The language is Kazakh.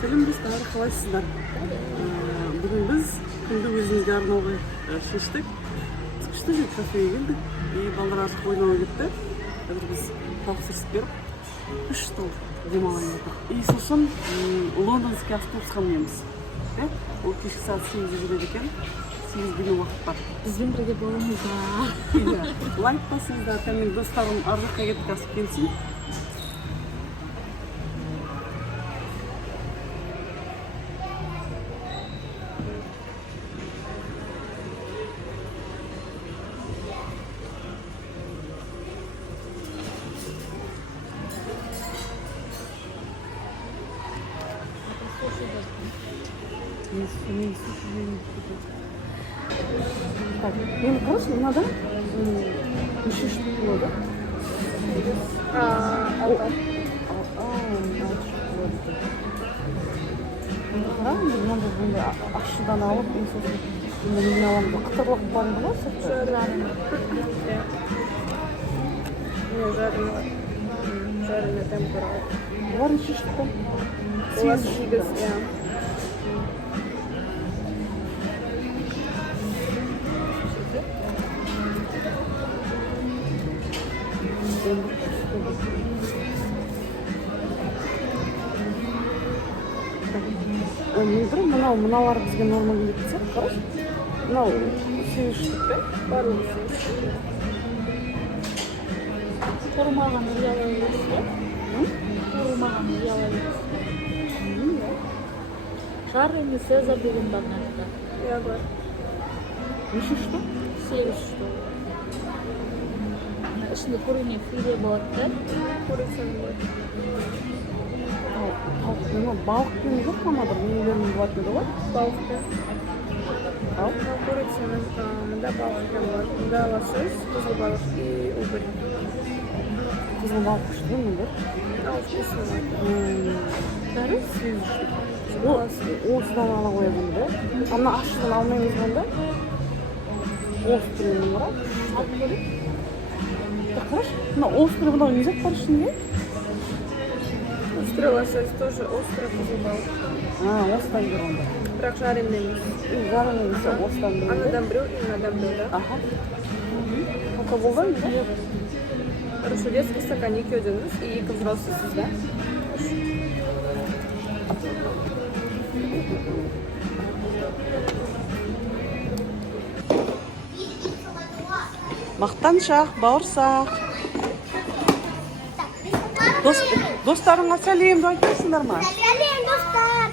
сәлеметсіздер, қалайсыздар? Бүгін біз күнді өзімізге арнауға шештік. Күшті жеп кафеге келдік. Балалар артық ойнауға кетті. Қазір біз тапсырыс беріп 3 жыл демалған едік. Сосын лондонский автобусқа мінеміз. Ол кешкі сағат 8-де жүреді екен. 8 күні уақыт бар. Бізбен бірге болыңыздар. Лайк басыңыздар, мен достарым ар жаққа кетіп кәсіп келсін. Так, мне короче, надо еще что-то было, да? Правильно, надо было ашыдан алып, сосын мен аламын. Қытырлық бар ма сыртта? Жареный темпура. Var еще что-то? У вас чигас, да. Мыналар бізге норма келетін сияқты, қараш. Мынау 8 штук, да? Барлығы 8 штук. Құрмаған ұялай берсі. Құрмаған ұялай берсі. Жареный цезарь деген бар нарықта. Я бар. Неше штук? 8 штук. Ішінде куриный филе болады да? Курицаны болады. Балықпен жоқ қамады, менелерінің болатын еді ғой? Балықпен. Ал? Курицаны, мұнда балықпен болады. Мұнда лосось, қызыл балық и угорь. Қызыл балық күшті ме мұнда? Вкусно болады. Бәрі 8 штук. Осыдан ала қоядың да? Ана ашыдан алмаймыз ғанда? Острый бар. Алып көріп. Қараш, острый бұнау не зат бар ішінде? Острый лосось тоже острый қызыл балық. Осыдан бер онда. Бірақ жареный емес. Жареный емес, осыдан бер. Анадан біреу, инадан біреу, да? Ага. Сколько болды? Хорошо, детский стакан 2 өдіңіз и 2 взрослыйсыз, да? Мақтаншақ, бауырсақ. Достарыңа сәлемді айтасыңдар ма? Сәлем, достар!